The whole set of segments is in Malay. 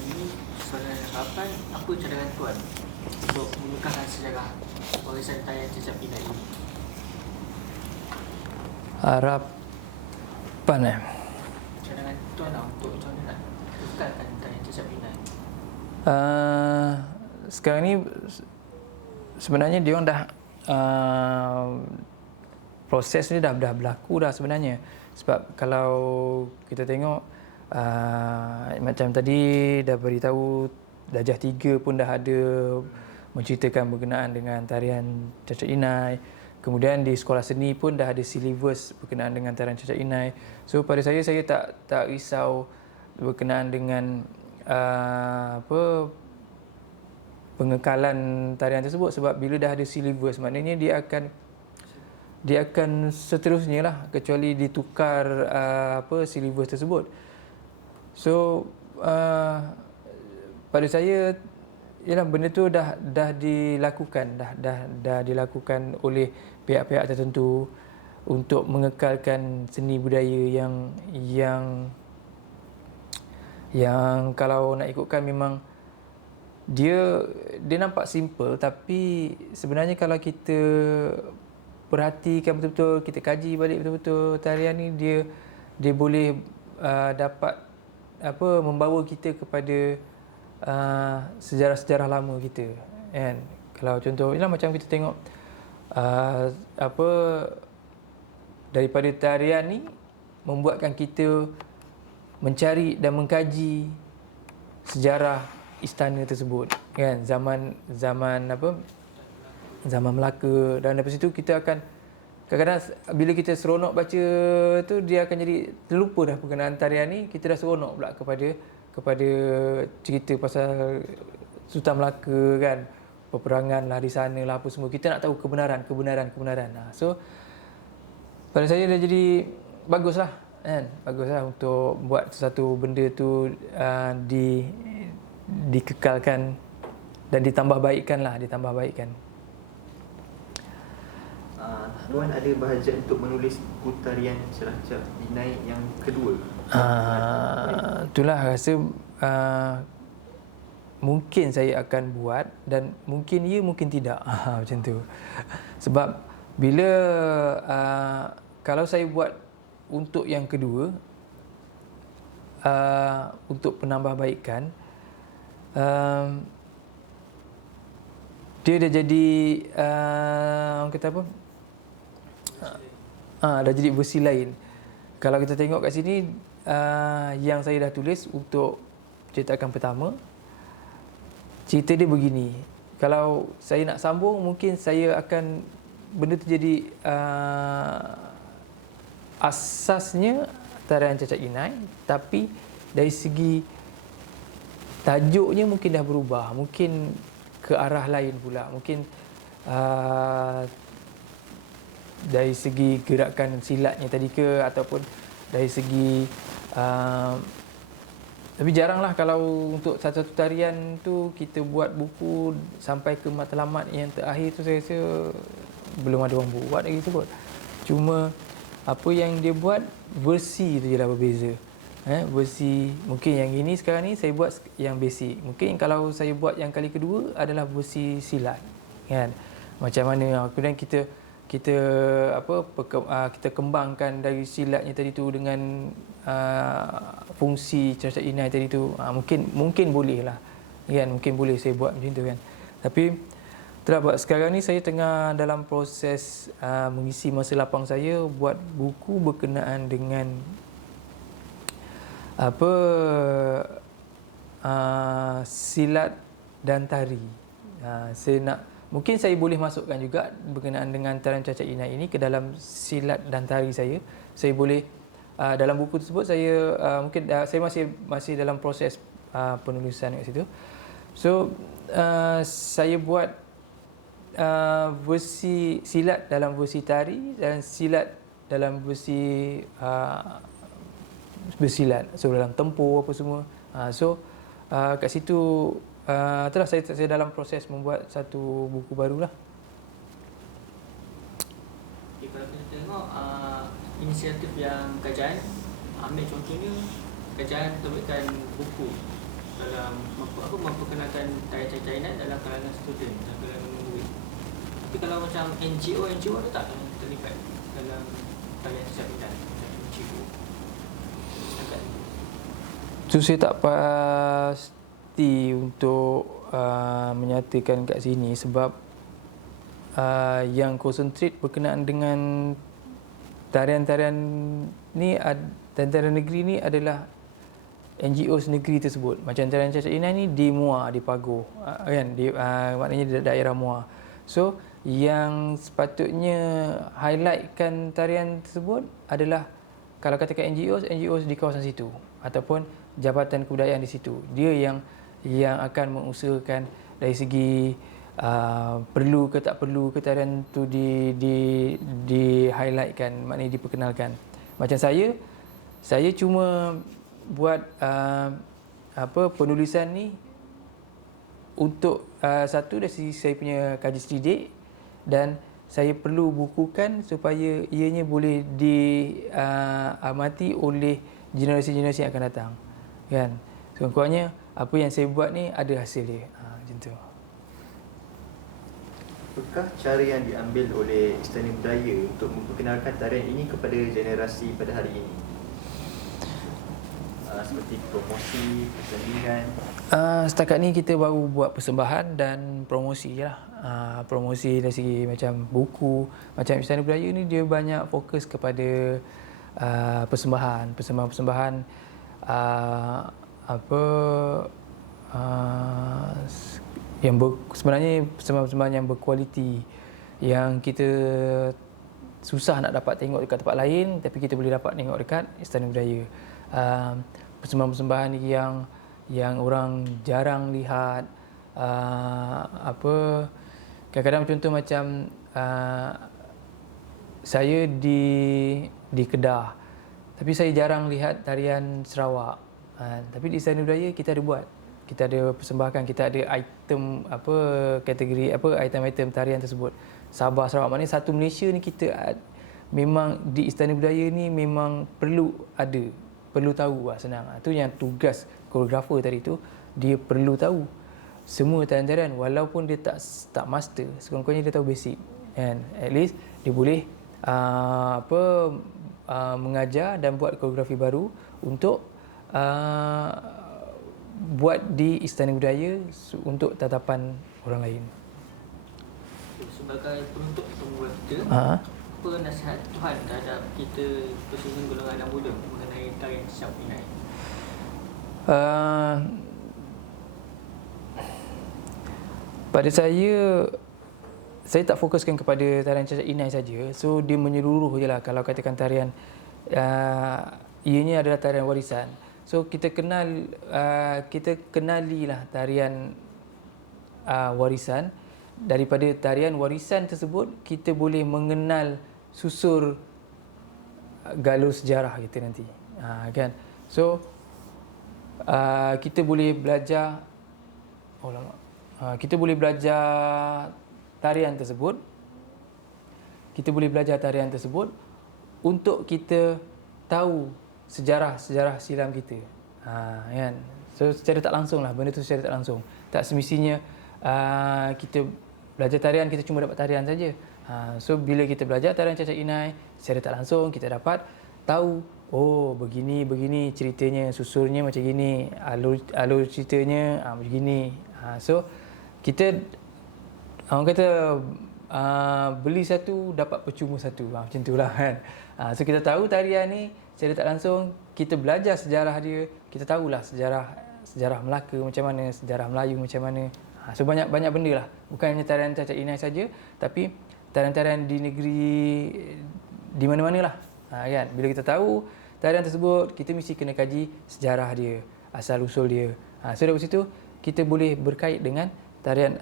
ini soalan harapan, apa cadangan tuan untuk mengekalkan sejarah warisan tarian Cacat Pinai ini? Harapan Cadangan tuan lah untuk macam mana nak kekalkan tarian Cacat Pinai. Sekarang ni sebenarnya dia orang dah proses ni dah berlaku dah sebenarnya. Sebab kalau kita tengok macam tadi dah beritahu darjah 3 pun dah ada menceritakan berkenaan dengan tarian Cacat Inai. Kemudian di sekolah seni pun dah ada silibus berkenaan dengan tarian Cacat Inai. So pada saya tak risau berkenaan dengan pengekalan tarian tersebut, sebab bila dah ada silibus maknanya dia akan seterusnya lah, kecuali ditukar silibus tersebut. So pada saya ialah benda tu dah dilakukan dilakukan oleh pihak-pihak tertentu untuk mengekalkan seni budaya yang kalau nak ikutkan memang dia nampak simple, tapi sebenarnya kalau kita perhatikan betul-betul, kita kaji balik betul-betul tarian ni, dia boleh dapat membawa kita kepada sejarah-sejarah lama kita, kan. Kalau contoh ialah macam kita tengok daripada tarian ni membuatkan kita mencari dan mengkaji sejarah istana tersebut, kan, zaman Melaka, dan dari situ kita akan kadang-kadang bila kita seronok baca tu, dia akan jadi terlupa dah berkenaan tarian ni, kita dah seronok pula kepada cerita pasal Sultan Melaka, kan, peperangan lah di sana lah, apa semua, kita nak tahu kebenaran. So pada saya dah jadi baguslah, kan, baguslah untuk buat sesuatu benda tu dikekalkan dan ditambah baikkan. Tuan ada bahagian untuk menulis buku tarian Cacat Pinai yang kedua? Itulah rasa mungkin saya akan buat, dan mungkin ya, mungkin tidak. Macam tu. Sebab bila kalau saya buat untuk yang kedua, untuk penambahbaikan, dia dah jadi orang kata apa? Dah jadi versi lain. Kalau kita tengok kat sini, yang saya dah tulis untuk cetakan pertama, cerita dia begini. Kalau saya nak sambung, mungkin saya akan benda tu jadi asasnya tarian Cacat Inai, tapi dari segi tajuknya mungkin dah berubah, mungkin ke arah lain pula, mungkin dari segi gerakan silatnya tadi ke, ataupun dari segi tapi jaranglah kalau untuk satu-satu tarian tu kita buat buku sampai ke matlamat yang terakhir tu, saya rasa belum ada orang buat lagi sebut. Cuma apa yang dia buat, versi tu je lah berbeza. Versi mungkin yang ini sekarang ni saya buat yang basic. Mungkin kalau saya buat yang kali kedua adalah versi silat, kan. Macam mana kemudian kita kembangkan dari silatnya tadi tu dengan fungsi Cacat Inai tadi tu, mungkin boleh lah, kan, mungkin boleh saya buat macam tu, kan. Tapi itulah, sekarang ni saya tengah dalam proses mengisi masa lapang saya buat buku berkenaan dengan silat dan tari. Mungkin saya boleh masukkan juga berkenaan dengan tarian Cacat Inai ini ke dalam silat dan tari saya. Saya boleh dalam buku tersebut saya mungkin saya masih dalam proses penulisan kat situ. So saya buat versi silat dalam versi tari dan silat dalam versi bersilat. So dalam tempo apa semua. Kat situ itulah saya dalam proses membuat satu buku barulah. Okay, kalau kita tengok inisiatif yang kerajaan ambil contohnya, kerajaan terbitkan buku dalam memperkenalkan tarian cacat inai dalam kalangan student dan kalangan murid. Tapi kalau macam NGO ada tak yang terlibat dalam tarian cacat inai macam NGO? Setakat ni. So saya tak pasti untuk menyatakan kat sini sebab yang konsentrate berkenaan dengan tarian-tarian ni, tarian negeri ni adalah NGOs negeri tersebut. Macam tarian cacat inai ni di Muar, di Pagoh, kan, maknanya di daerah Muar. So yang sepatutnya highlightkan tarian tersebut adalah, kalau katakan NGOs di kawasan situ ataupun jabatan kebudayaan di situ. Dia yang akan mengusahakan dari segi perlu ke tak perlu ke tarian tu di highlightkan, maknanya diperkenalkan. Macam saya cuma buat penulisan ni untuk satu dari segi saya punya kaji selidik, dan saya perlu bukukan supaya ianya boleh diamati oleh generasi-generasi yang akan datang, kan. Sekurang-kurangnya apa yang saya buat ni ada hasil dia, macam tu. Apakah cara yang diambil oleh Istana Budaya untuk memperkenalkan tarian ini kepada generasi pada hari ini? Seperti promosi, pertandingan? Setakat ni kita baru buat persembahan dan promosi je lah. Promosi dari segi macam buku. Macam Istana Budaya ni dia banyak fokus kepada persembahan yang sebenarnya persembahan yang berkualiti, yang kita susah nak dapat tengok dekat tempat lain tapi kita boleh dapat tengok dekat Istana Budaya. Persembahan-persembahan yang orang jarang lihat, kadang-kadang contoh macam saya di Kedah tapi saya jarang lihat tarian Sarawak, tapi di Istana Budaya kita ada buat, kita ada persembahkan, kita ada item kategori item-item tarian tersebut. Sabah, Sarawak, maknanya satu Malaysia ni kita memang di Istana Budaya ni memang perlu tahu, senang. Itu yang tugas koreografer tadi tu, dia perlu tahu semua tarian-tarian walaupun dia tak master, sekurang-kurangnya dia tahu basic, kan. At least dia boleh mengajar dan buat koreografi baru untuk buat di Istana Budaya untuk tatapan orang lain. Sebagai penutup pertemuan kita, apa nasihat Tuhan terhadap kita khususnya golongan anak muda mengenai tarian cacat inai? Pada saya tak fokuskan kepada tarian cacat inai saja. So dia menyeluruh je lah. Kalau katakan tarian ianya adalah tarian warisan, so kita kenalilah tarian warisan. Daripada tarian warisan tersebut kita boleh mengenal susur galur sejarah kita nanti, kan. So kita boleh belajar tarian tersebut. Kita boleh belajar tarian tersebut untuk kita tahu sejarah silam kita, kan. So secara tak langsung lah, benda tu secara tak langsung. Tak semestinya kita belajar tarian kita cuma dapat tarian saja. So bila kita belajar tarian cacat inai secara tak langsung, kita dapat tahu, oh begini ceritanya, susurnya macam gini, alur ceritanya begini. So kita orang kata beli satu dapat percuma satu, macam itulah, kan. So kita tahu tarian ni secara tak langsung, kita belajar sejarah dia, kita tahulah sejarah Melaka macam mana, sejarah Melayu macam mana. So banyak benda lah, bukan hanya tarian cacat inai saja, tapi tarian-tarian di negeri di mana-mana lah, kan. Bila kita tahu tarian tersebut, kita mesti kena kaji sejarah dia, asal usul dia. So dari situ kita boleh berkait dengan tarian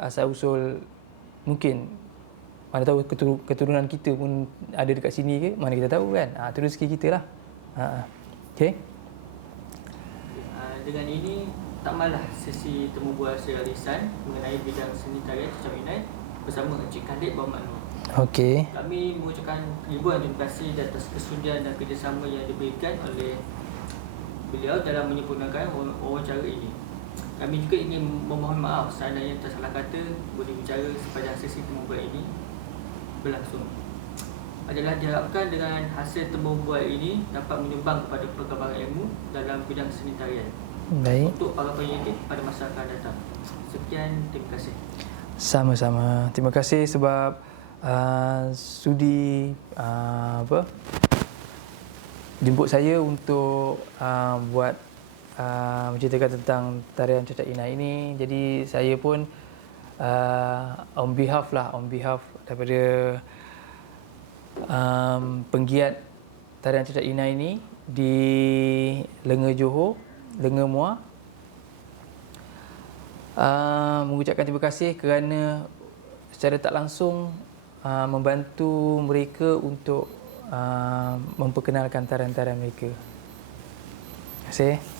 asal usul, mungkin mana tahu keturunan kita pun ada dekat sini ke, mana kita tahu, kan. Itu rezeki kita lah. Okey. Dengan ini takmalah sesi temu bual secara lisan mengenai bidang seni tarian cacat inai bersama Encik Khalid Muhammad Noor. Okey. Kami mengucapkan ribuan terima kasih atas kesudian dan kerjasama yang diberikan oleh beliau dalam menyempurnakan wawancara ini. Kami juga ingin memohon maaf seandainya tersalah kata boleh bicara sepanjang sesi temu bual ini berlangsung. Adalah diharapkan dengan hasil temu bual ini dapat menyumbang kepada perkembangan ilmu dalam bidang seni tarian Baik. untuk para penyelidik pada masa akan datang. Sekian, terima kasih. Sama-sama. Terima kasih sebab sudi jemput saya untuk buat menceritakan tentang tarian cacat inai ini. Jadi saya pun on behalf daripada penggiat tarian cacat inai ini di Lenga Johor, Lenga Muar, mengucapkan terima kasih kerana secara tak langsung membantu mereka untuk memperkenalkan tarian-tarian mereka. Terima kasih.